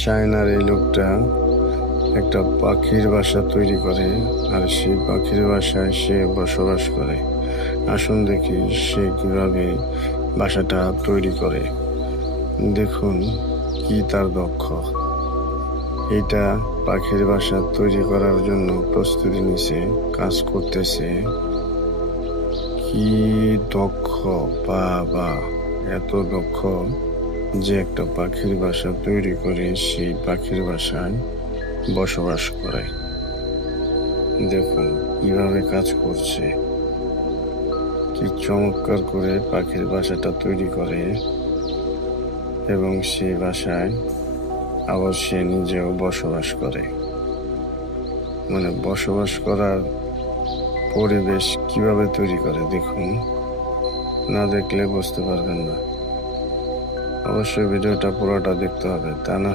চায়নার এই লোকটা একটা পাখির বাসা তৈরি করে, আর সেই পাখির বাসায় সে বসবাস করে। আসুন দেখি সে কিভাবে বাসাটা তৈরি করে। দেখুন কি তার দক্ষ। এটা পাখির বাসা তৈরি করার জন্য প্রস্তুতি নিছে, কাজ করতেছে। কি দক্ষ! বাবা, এত দক্ষ যে একটা পাখির বাসা তৈরি করে সেই পাখির বাসায় বসবাস করে। দেখুন কিভাবে কাজ করছে, কি চমৎকার করে পাখির বাসাটা তৈরি করে, এবং সেই বাসায় আবার সে নিজেও বসবাস করে। মানে বসবাস করার পরিবেশ কিভাবে তৈরি করে দেখুন, না দেখলে বুঝতে পারবেন না। অবশ্যই ভিডিওটা পুরোটা দেখতে হবে, তা না